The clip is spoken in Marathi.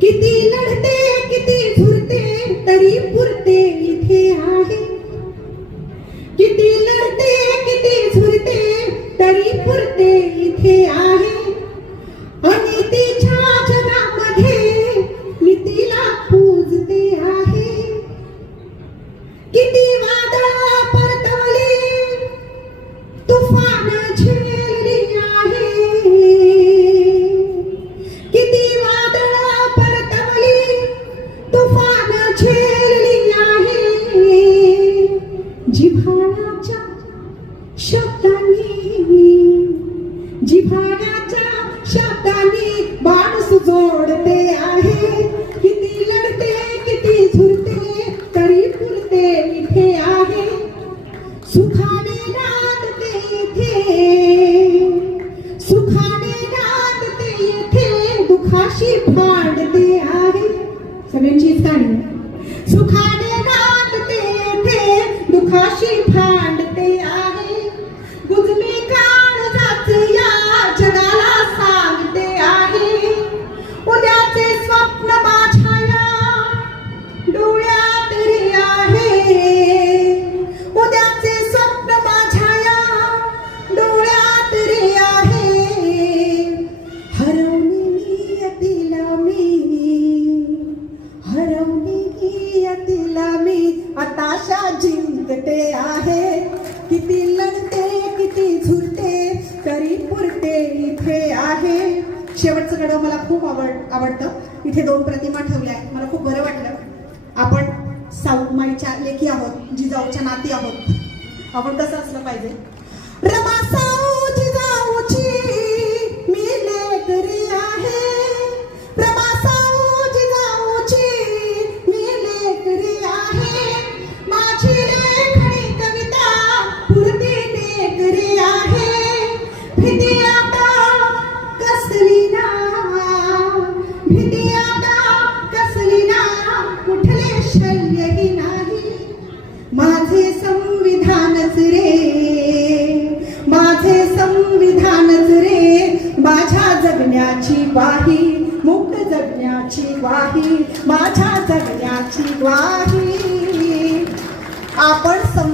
किती लढते, किती झुरते, तरी पुरते इथे आहे. किती लढते, किती झुरते, तरी पुरते इथे आहे. अनितीच्या जगामध्ये नीतीला पूजते आहे. किती वादळ जिव्हाळ्याच्या शब्दाने माणूस जोडते आहे. किती लढते किती झुरते तरी पुरते इथे आहे. सुखाने नांदते इथे. सुखाने नांदते इथे. दुखाशी भांडते आहे. सगळ्यांचीच गाणी सुखाने नांदते इथे. दुखाशी भांडते हताशा जिंकते आहे. किती लढते किती झुरते तरी पुरते इथे आहे. शेवटचं कडवं मला खूप आवड आवडतं. इथे दोन प्रतिमा ठेवल्या आहेत मला खूप बरं वाटलं. आपण साऊमाईच्या लेखी आहोत जिजाऊच्या नाती आहोत. आपण कसं असलं पाहिजे? रमा जगण्याची वाही मुक्त जगण्याची वाही माझ्या जगण्याची ग्वाही. आपण संविधान